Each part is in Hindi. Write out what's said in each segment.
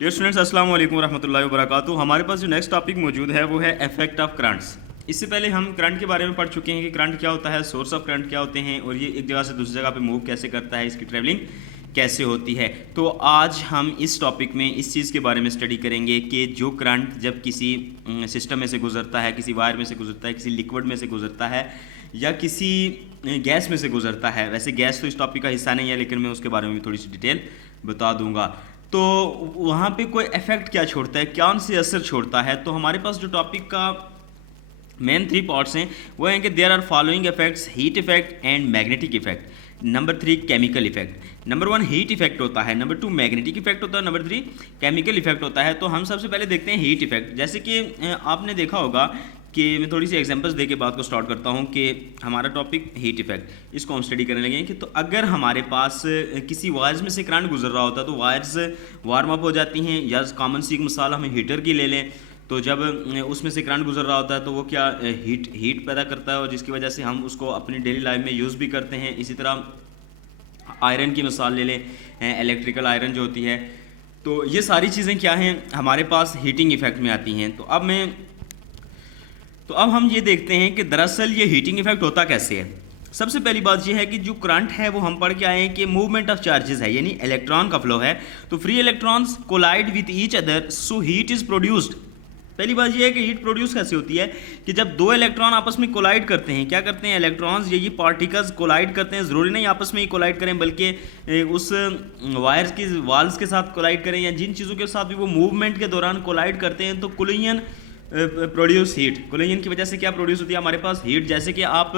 डियर स्टूडेंट्स, अस्सलाम वालेकुम रहमतुल्लाहि व बरकातुहू। हमारे पास जो नेक्स्ट टॉपिक मौजूद है वो है इफेक्ट ऑफ करंट्स। इससे पहले हम करंट के बारे में पढ़ चुके हैं कि करंट क्या होता है, सोर्स ऑफ करंट क्या होते हैं और ये एक जगह से दूसरी जगह पे मूव कैसे करता है, इसकी ट्रैवलिंग कैसे होती है। तो आज हम इस टॉपिक में इस चीज़ के बारे में स्टडी करेंगे कि जो करंट जब किसी सिस्टम में से गुजरता है, किसी वायर में से गुजरता है, किसी लिक्विड में से गुजरता है या किसी गैस में से गुजरता है। वैसे गैस तो इस टॉपिक का हिस्सा नहीं है, लेकिन मैं उसके बारे में भी थोड़ी सी डिटेल बता दूंगा। तो वहाँ पे कोई इफेक्ट क्या छोड़ता है, कौन से असर छोड़ता है। तो हमारे पास जो टॉपिक का मेन 3 पार्ट्स हैं वो हैं कि there are following effects: heat effect and magnetic effect. Number 3 chemical effect. Number 1 heat effect होता है, नंबर 2 मैग्नेटिक इफेक्ट होता है, नंबर 3 केमिकल इफेक्ट होता है। तो हम सबसे पहले देखते हैं हीट इफेक्ट। जैसे कि आपने देखा होगा कि मैं थोड़ी सी एग्जांपल्स दे के बात को स्टार्ट करता हूँ कि हमारा टॉपिक हीट इफेक्ट, इसको हम स्टडी करने लगे हैं कि तो अगर हमारे पास किसी वायर्स में से करंट गुजर रहा होता है तो वायर्स वार्म अप हो जाती हैं, या कॉमन सी एक मिसाल हम हीटर की ले लें। तो जब उसमें से करंट गुजर रहा होता है तो वो क्या हीट पैदा करता है और जिसकी वजह से हम उसको अपनी डेली लाइफ में यूज़ भी करते हैं। इसी तरह आयरन की मिसाल ले लें, इलेक्ट्रिकल आयरन जो होती है। तो ये सारी चीज़ें क्या हैं, हमारे पास हीटिंग इफेक्ट में आती हैं। तो अब हम ये देखते हैं कि दरअसल ये हीटिंग इफेक्ट होता कैसे है। सबसे पहली बात ये है कि जो करंट है वो हम पढ़ के आए हैं कि मूवमेंट ऑफ चार्जेस है, यानी इलेक्ट्रॉन का फ्लो है। तो free electrons collide with each other, so heat is produced. पहली बात ये है कि हीट प्रोड्यूस कैसे होती है कि जब दो इलेक्ट्रॉन आपस में कोलाइड करते हैं, क्या करते हैं इलेक्ट्रॉन्स, ये पार्टिकल्स कोलाइड करते हैं। ज़रूरी नहीं आपस में ही कोलाइड करें, बल्कि उस वायर्स की वाल्स के साथ कोलाइड करें या जिन चीज़ों के साथ भी वो मूवमेंट के दौरान कोलाइड करते हैं। तो कोलिजन प्रोड्यूस हीट, कोलिजन की वजह से क्या प्रोड्यूस होती है हमारे पास हीट। जैसे कि आप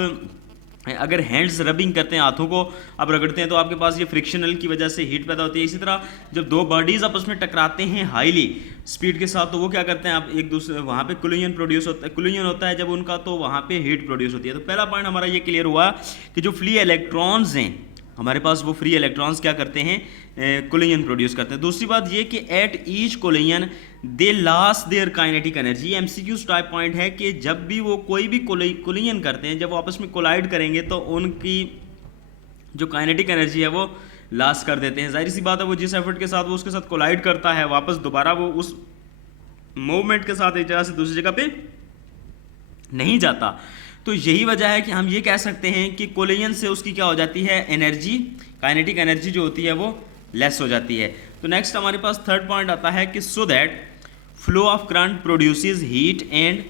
अगर हैंड्स रबिंग करते हैं, हाथों को आप रगड़ते हैं तो आपके पास ये फ्रिक्शनल की वजह से हीट पैदा होती है। इसी तरह जब दो बॉडीज़ आपस में टकराते हैं हाईली स्पीड के साथ, तो वो क्या करते हैं, आप एक दूसरे वहाँ पे कोलिजन प्रोड्यूस होता है। कोलिजन होता है जब उनका, तो वहाँ पे हीट प्रोड्यूस होती है। तो पहला पॉइंट हमारा ये क्लियर हुआ कि जो फ्री इलेक्ट्रॉन्स हैं हमारे पास, वो फ्री इलेक्ट्रॉन्स क्या करते हैं, कोलिजन प्रोड्यूस करते हैं। दूसरी बात ये कि at each collision they loss their kinetic energy. MCQs type point है कि जब भी वो कोई भी कोलिजन करते हैं, जब वो आपस में कोलाइड करेंगे तो उनकी जो काइनेटिक एनर्जी है वो लॉस कर देते हैं। जाहिर सी बात है, वो जिस एफर्ट के साथ वो उसके साथ कोलाइड करता है, वापस दोबारा वो उस मूवमेंट के साथ एक जगह से दूसरी जगह पे नहीं जाता। तो यही वजह है कि हम ये कह सकते हैं कि कोलिजन से उसकी क्या हो जाती है, एनर्जी, काइनेटिक एनर्जी जो होती है वो लेस हो जाती है। तो नेक्स्ट हमारे पास थर्ड पॉइंट आता है कि so that flow of current produces heat and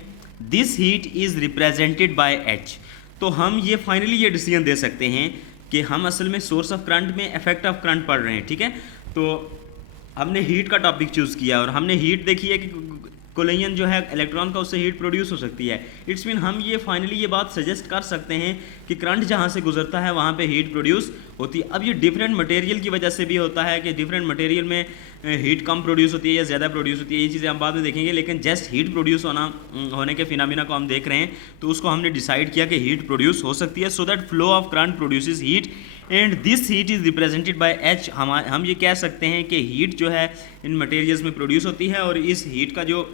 this heat is represented by H. तो हम ये फाइनली ये डिसीजन दे सकते हैं कि हम असल में सोर्स ऑफ करंट में इफेक्ट ऑफ करंट पढ़ रहे हैं, ठीक है। तो हमने हीट का टॉपिक चूज़ किया और हमने हीट देखी है कि कोलिजन जो है इलेक्ट्रॉन का, उससे हीट प्रोड्यूस हो सकती है। इट्स मीन हम ये फाइनली ये बात सजेस्ट कर सकते हैं कि करंट जहाँ से गुजरता है वहाँ पे हीट प्रोड्यूस होती है। अब ये डिफरेंट मटेरियल की वजह से भी होता है कि डिफरेंट मटेरियल में हीट कम प्रोड्यूस होती है या ज़्यादा प्रोड्यूस होती है। ये चीज़ें हम बाद में देखेंगे, लेकिन जस्ट हीट प्रोड्यूस होने के फिनोमेना को हम देख रहे हैं, तो उसको हमने डिसाइड किया कि हीट प्रोड्यूस हो सकती है। So that flow of current produces heat and this heat is represented by H. हम ये कह सकते हैं कि हीट जो है इन मटेरियल्स में प्रोड्यूस होती है और इस हीट का जो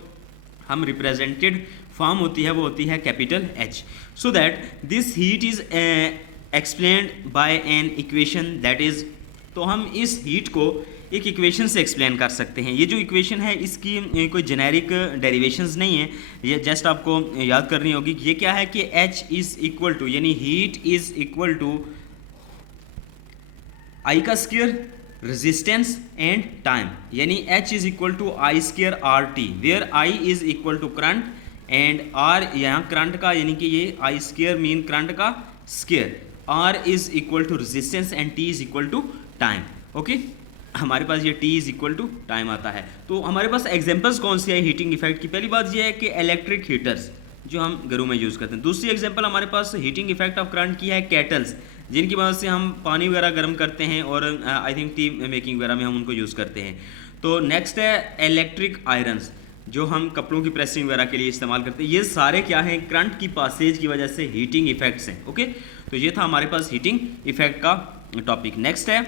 हम रिप्रेजेंटेड फॉर्म होती है वो होती है capital H. So that this heat is explained bye an equation that is. तो हम इस हीट को एक इक्वेशन से एक्सप्लेन कर सकते हैं। ये जो इक्वेशन है इसकी कोई जेनेरिक डेरिवेशंस नहीं है, ये जस्ट आपको याद करनी होगी। ये क्या है कि एच इज़ इक्वल टू, यानी heat is equal to I का स्क्वायर, रेजिस्टेंस एंड टाइम, यानी H is equal to I square R T, where I is equal to current and R यहाँ करंट का, यानी कि ये आई स्क्वायर मीन करंट का स्क्वायर, R is equal to resistance and T is equal to time. Okay, हमारे पास ये T is equal to time आता है। तो हमारे पास एग्जांपल्स कौन सी है हीटिंग इफेक्ट की। पहली बात ये है कि इलेक्ट्रिक हीटर्स जो हम घरों में यूज़ करते हैं। दूसरी एग्जांपल हमारे पास हीटिंग इफेक्ट ऑफ करंट की है केटल्स, जिनकी वजह से हम पानी वगैरह गर्म करते हैं और आई थिंक टी मेकिंग वगैरह में हम उनको यूज़ करते हैं। तो नेक्स्ट है इलेक्ट्रिक आयरन्स, जो हम कपड़ों की प्रेसिंग वगैरह के लिए इस्तेमाल करते हैं। ये सारे क्या हैं, करंट की पासेज की वजह से हीटिंग इफेक्ट्स हैं। ओके, तो ये था हमारे पास हीटिंग इफेक्ट का टॉपिक। नेक्स्ट है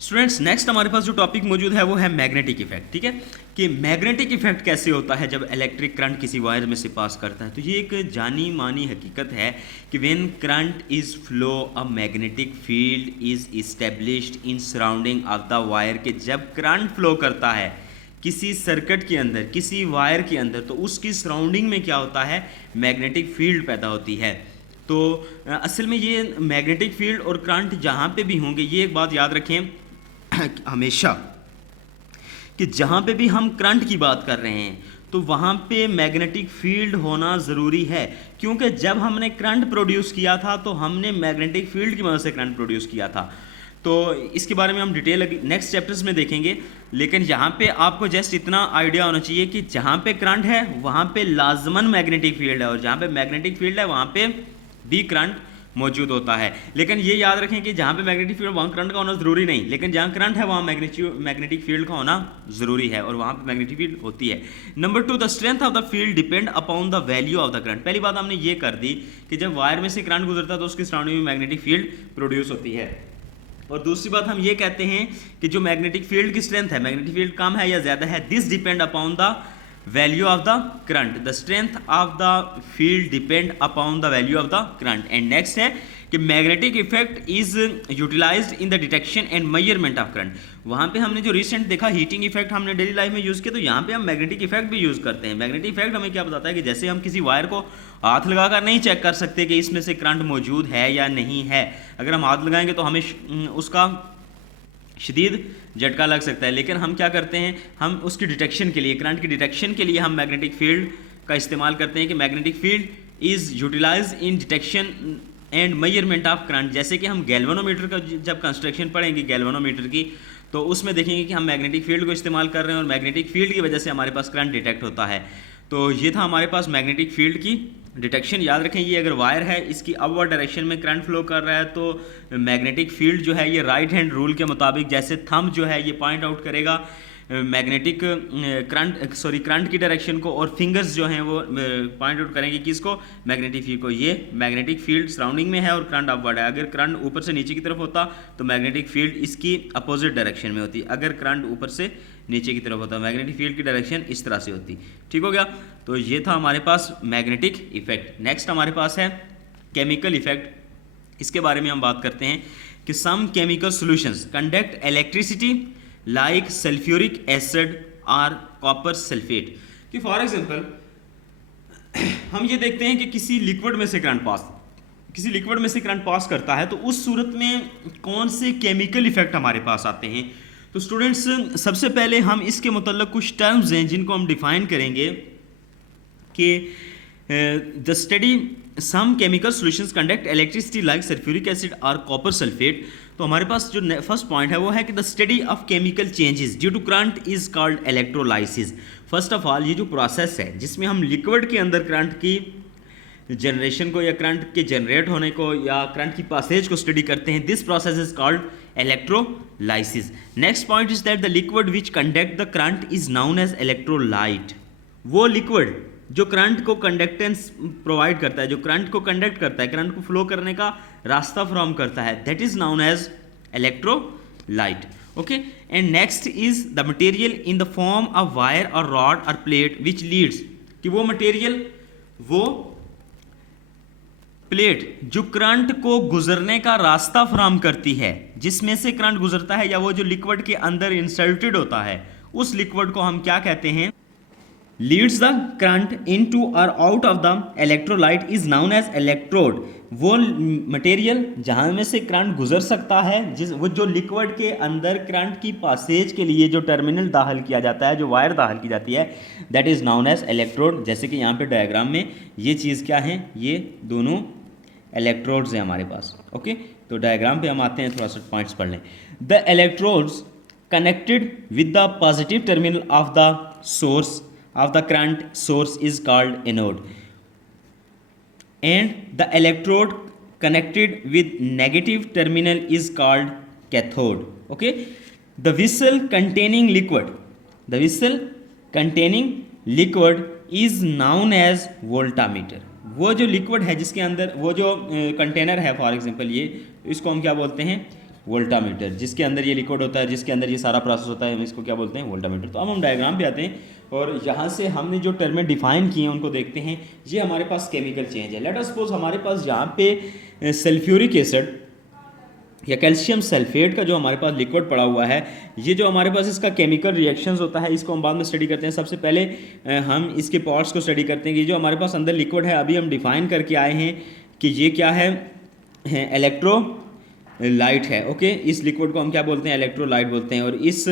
स्टूडेंट्स नेक्स्ट हमारे पास जो टॉपिक मौजूद है वो है मैग्नेटिक इफेक्ट। ठीक है, कि मैग्नेटिक इफेक्ट कैसे होता है जब इलेक्ट्रिक करंट किसी वायर में से पास करता है। तो ये एक जानी मानी हकीकत है कि when current is flow a magnetic field is established in surrounding of the wire, के जब करंट फ्लो करता है किसी सर्किट के अंदर, किसी वायर के अंदर, तो उसकी सराउंडिंग में क्या होता है, मैग्नेटिक फील्ड पैदा होती है। तो असल में ये मैग्नेटिक फील्ड और करंट जहाँ पे भी होंगे, ये एक बात याद रखें हमेशा कि जहाँ पे भी हम करंट की बात कर रहे हैं तो वहाँ पे मैग्नेटिक फील्ड होना ज़रूरी है, क्योंकि जब हमने करंट प्रोड्यूस किया था तो हमने मैग्नेटिक फील्ड की मदद से करंट प्रोड्यूस किया था। तो इसके बारे में हम डिटेल नेक्स्ट चैप्टर्स में देखेंगे, लेकिन यहाँ पे आपको जस्ट इतना आइडिया होना चाहिए कि जहाँ पे करंट है वहाँ पे लाजमन मैग्नेटिक फील्ड है, और जहाँ पे मैग्नेटिक फील्ड है वहाँ पे भी करंट मौजूद होता है। लेकिन ये याद रखें कि जहाँ पे मैग्नेटिक फील्ड वहाँ करंट का होना ज़रूरी नहीं, लेकिन जहाँ करंट है वहाँ मैग्नेटिक फील्ड का होना ज़रूरी है, और वहाँ पे मैग्नेटिक फील्ड होती है। Number 2, the strength of the field depend upon the value of the current. पहली बात हमने ये कर दी कि जब वायर में से करंट गुजरता है तो उसकी सराउंडिंग में मैग्नेटिक फील्ड प्रोड्यूस होती है। और दूसरी बात हम ये कहते हैं कि जो मैग्नेटिक फील्ड की स्ट्रेंथ है, मैग्नेटिक फील्ड कम है या ज़्यादा है, this depend upon the value of the current. The strength of the field depend upon the value of the current. And next है कि magnetic effect is utilised in the detection and measurement of current. वहाँ पे हमने जो रिसेंट देखा हीटिंग इफेक्ट हमने डेली लाइफ में यूज़ किया, तो यहाँ पे हम मैग्नेटिक इफेक्ट भी यूज़ करते हैं। मैग्नेटिक इफेक्ट हमें क्या बताता है कि जैसे हम किसी वायर को हाथ लगाकर नहीं चेक कर सकते कि इसमें से करंट मौजूद है या नहीं है, अगर हम हाथ लगाएंगे तो हमें उसका शदीद झटका लग सकता है, लेकिन हम क्या करते हैं, हम उसकी डिटेक्शन के लिए, करंट की डिटेक्शन के लिए हम मैग्नेटिक फील्ड का इस्तेमाल करते हैं कि magnetic field is utilise in detection and measurement of current. जैसे कि हम गैल्वेनोमीटर का जब कंस्ट्रक्शन पढ़ेंगे गैल्वेनोमीटर की, तो उसमें देखेंगे कि हम मैग्नेटिक फील्ड को इस्तेमाल कर रहे हैं और मैग्नेटिक फील्ड की वजह से हमारे पास करंट डिटेक्ट होता है। तो ये था हमारे पास मैग्नेटिक फील्ड की डिटेक्शन। याद रखें, ये अगर वायर है, इसकी अपवर्ड डायरेक्शन में करंट फ्लो कर रहा है, तो मैग्नेटिक फील्ड जो है ये राइट हैंड रूल के मुताबिक, जैसे थंब जो है ये पॉइंट आउट करेगा मैग्नेटिक करंट की डायरेक्शन को, और फिंगर्स जो हैं वो पॉइंट आउट करेंगे किसको, मैग्नेटिक फील्ड को। ये मैग्नेटिक फील्ड सराउंडिंग में है और करंट अपवर्ड है। अगर करंट ऊपर से नीचे की तरफ होता तो मैग्नेटिक फील्ड इसकी अपोजिट डायरेक्शन में होती, अगर करंट ऊपर से नीचे की तरफ होता मैग्नेटिक फील्ड की डायरेक्शन इस तरह से होती। ठीक हो गया, तो ये था हमारे पास मैग्नेटिक इफेक्ट। नेक्स्ट हमारे पास है केमिकल इफेक्ट। इसके बारे में हम बात करते हैं कि some chemical solutions conduct electricity like sulphuric acid और कॉपर सल्फेट। कि फॉर एग्जांपल हम ये देखते हैं कि किसी लिक्विड में से करंट पास करता है, तो उस सूरत में कौन से केमिकल इफेक्ट हमारे पास आते हैं। तो स्टूडेंट्स सबसे पहले हम इसके मतलब कुछ टर्म्स हैं जिनको हम डिफाइन करेंगे कि the study some chemical solutions conduct electricity like sulphuric acid और कॉपर सल्फेट। तो हमारे पास जो फर्स्ट पॉइंट है वो है कि the study of chemical changes due to current is called electrolysis. First of all ये जो प्रोसेस है जिसमें हम लिक्विड के अंदर करंट की जनरेशन को या करंट के जनरेट होने को या करंट की पासेज को स्टडी करते हैं, this process is called electrolysis. Next point is that the liquid which conduct the current is known as electrolyte. वो लिक्विड जो करंट को कंडक्टेंस प्रोवाइड करता है, जो करंट को कंडक्ट करता है, करंट को फ्लो करने का रास्ता फ्रॉम करता है, that is known as electrolyte. Okay, and next is the material in the form of wire और रॉड और प्लेट विच लीड्स, कि वो मटेरियल, वो प्लेट जो करंट को गुजरने का रास्ता फ्राहम करती है, जिसमें से करंट गुजरता है, या वो जो लिक्विड के अंदर इंसर्टेड होता है, उस लिक्विड को हम क्या कहते हैं, लीड्स द करंट इनटू और out of the electrolyte is known as electrode. वो मटेरियल जहाँ में से करंट गुजर सकता है, वो जो लिक्विड के अंदर करंट की पासेज के लिए जो टर्मिनल दाखिल किया जाता है, जो वायर दाखिल की जाती है, that is known as electrode. जैसे कि यहाँ पे डायग्राम में ये चीज़ क्या है, ये दोनों इलेक्ट्रोड्स हैं हमारे पास। ओके, तो डायग्राम पे हम आते हैं, थोड़ा सा पॉइंट्स पढ़ लें। The electrodes connected with the positive terminal of the source of the current source is called anode, and the electrode connected with negative terminal is called cathode. Okay, the vessel containing liquid is known as voltmeter. वो जो लिक्विड है जिसके अंदर वो जो कंटेनर है, फॉर एग्जांपल ये, इसको हम क्या बोलते हैं, वोल्टामीटर, जिसके अंदर ये लिक्विड होता है, जिसके अंदर ये सारा प्रोसेस होता है, हम इसको क्या बोलते हैं? वोल्टामीटर। तो अब हम डायग्राम पे आते हैं और यहाँ से हमने जो टर्में डिफाइन किए हैं उनको देखते हैं। ये हमारे पास केमिकल चेंज है। लेट अस सपोज हमारे पास यहाँ पे सल्फ्यूरिक एसिड या कैल्शियम सल्फेट का जो हमारे पास लिक्विड पड़ा हुआ है, ये जो हमारे पास इसका केमिकल रिएक्शंस होता है, इसको हम बाद में स्टडी करते हैं। सबसे पहले हम इसके पार्ट्स को स्टडी करते हैं कि जो हमारे पास अंदर लिक्विड है, अभी हम डिफाइन करके आए हैं कि ये क्या है, इलेक्ट्रोलाइट है। ओके, इस लिक्विड को हम क्या बोलते हैं? इलेक्ट्रोलाइट बोलते हैं। और इस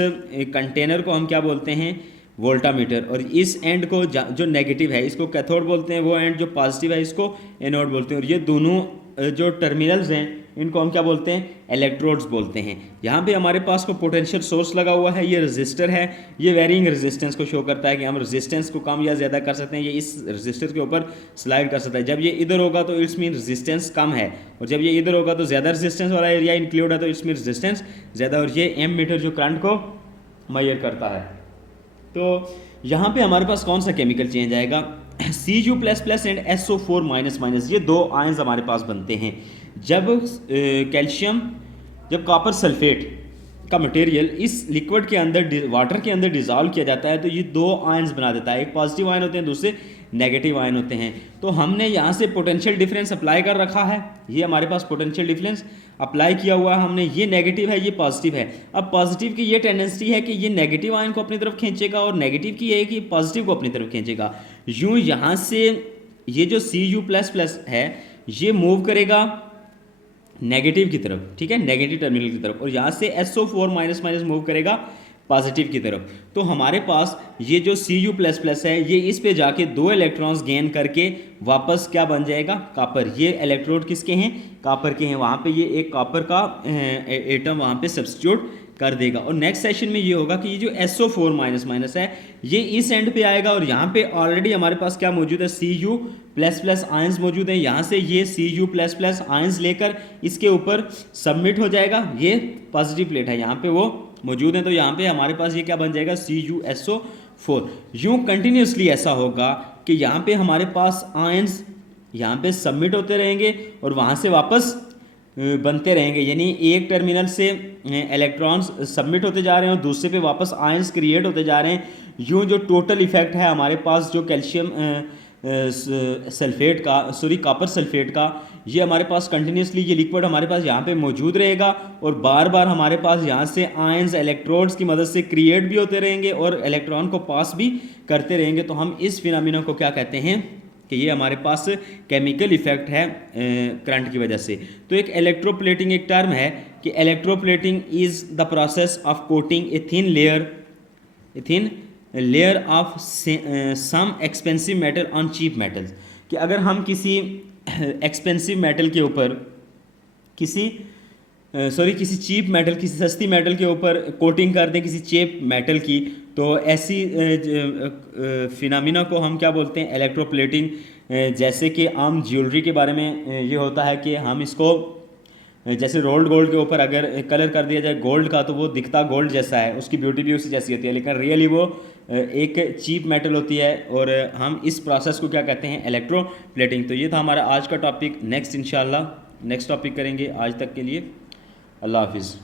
कंटेनर को हम क्या बोलते हैं? वोल्टामीटर। और इस एंड को जो नेगेटिव है इसको कैथोड बोलते हैं, वो एंड जो पॉजिटिव है इसको एनोड बोलते हैं। और ये दोनों जो टर्मिनल्स हैं इनको हम क्या बोलते हैं? इलेक्ट्रोड्स बोलते हैं। यहाँ पे हमारे पास को पोटेंशियल सोर्स लगा हुआ है, ये रेजिस्टर है, ये वेरिंग रेजिस्टेंस को शो करता है कि हम रेजिस्टेंस को कम या ज़्यादा कर सकते हैं। ये इस रेजिस्टर के ऊपर स्लाइड कर सकता है। जब ये इधर होगा तो इट्स मीन रेजिस्टेंस कम है, और जब ये इधर होगा तो ज़्यादा रेजिस्टेंस वाला एरिया इंक्लूड है तो इट्स मीन रेजिस्टेंस ज़्यादा। और ये एम मीटर जो करंट को मेजर करता है। तो यहाँ पे हमारे पास कौन सा केमिकल चेंज आएगा? Cu++ एंड SO4-, ये दो आयंस हमारे पास बनते हैं जब कैल्शियम, जब कॉपर सल्फेट का मटेरियल इस लिक्विड के अंदर, वाटर के अंदर डिज़ोल्व किया जाता है तो ये दो आयंस बना देता है। एक पॉजिटिव आयन होते हैं, दूसरे नेगेटिव आयन होते हैं। तो हमने यहाँ से पोटेंशियल डिफरेंस अप्लाई कर रखा है, ये हमारे पास पोटेंशियल डिफरेंस अप्लाई किया हुआ है हमने। ये नेगेटिव है, ये पॉजिटिव है। अब पॉजिटिव की ये टेंडेंसी है कि ये नेगेटिव आयन को अपनी तरफ खींचेगा, और नेगेटिव की ये है कि पॉजिटिव को अपनी तरफ खींचेगा। यूँ यहाँ से ये जो Cu++ है ये मूव करेगा नेगेटिव की तरफ, ठीक है, नेगेटिव टर्मिनल की तरफ। और यहाँ से SO4-, मूव करेगा पॉजिटिव की तरफ। तो हमारे पास ये जो Cu++ है ये इस पे जाके 2 इलेक्ट्रॉन्स गेन करके वापस क्या बन जाएगा? कॉपर। ये इलेक्ट्रोड किसके हैं? कॉपर के हैं। वहाँ पे ये एक कॉपर का एटम वहाँ पे सब्स्टिट्यूट कर देगा। और नेक्स्ट सेशन में ये होगा कि ये जो SO4-, है ये इस एंड पे आएगा, और यहाँ पे ऑलरेडी हमारे पास क्या मौजूद है? Cu++ आयंस मौजूद है। यहाँ से ये Cu++ आयंस लेकर इसके ऊपर सबमिट हो जाएगा। ये पॉजिटिव प्लेट है, यहाँ पे वो मौजूद है। तो यहाँ पे हमारे पास ये क्या बन जाएगा? CuSO4। यूँ कंटिन्यूसली ऐसा होगा कि यहाँ पे हमारे पास आयंस यहाँ पे सबमिट होते रहेंगे और वहाँ से वापस बनते रहेंगे। यानी एक टर्मिनल से इलेक्ट्रॉन्स सबमिट होते जा रहे हैं और दूसरे पे वापस आयंस क्रिएट होते जा रहे हैं। यूँ जो टोटल इफेक्ट है हमारे पास जो कैल्शियम सल्फेट का, सॉरी कॉपर सल्फेट का, ये हमारे पास कंटिन्यूसली ये लिक्विड हमारे पास यहाँ पे मौजूद रहेगा और बार बार हमारे पास यहाँ से आयंस इलेक्ट्रोड्स की मदद से क्रिएट भी होते रहेंगे और इलेक्ट्रॉन को पास भी करते रहेंगे। तो हम इस फिनोमेना को क्या कहते हैं कि ये हमारे पास केमिकल इफेक्ट है करंट की वजह से। तो एक इलेक्ट्रोप्लेटिंग एक टर्म है कि electroplating is the process of coating a thin layer of some expensive metal on cheap metals. कि अगर हम किसी एक्सपेंसिव मेटल के ऊपर किसी चीप मेटल, किसी सस्ती मेटल के ऊपर कोटिंग कर दें किसी चीप मेटल की, तो ऐसी फिनोमेना को हम क्या बोलते हैं? इलेक्ट्रोप्लेटिंग। जैसे कि आम ज्वेलरी के बारे में ये होता है कि हम इसको जैसे रोल्ड गोल्ड के ऊपर अगर कलर कर दिया जाए गोल्ड का तो वो दिखता गोल्ड जैसा है, उसकी ब्यूटी भी उसी जैसी होती है, लेकिन रियली वो एक चीप मेटल होती है। और हम इस प्रोसेस को क्या कहते हैं? इलेक्ट्रोप्लेटिंग। तो ये था हमारा आज का टॉपिक। नेक्स्ट इंशाल्लाह नेक्स्ट टॉपिक करेंगे। आज तक के लिए अल्लाह हाफिज़।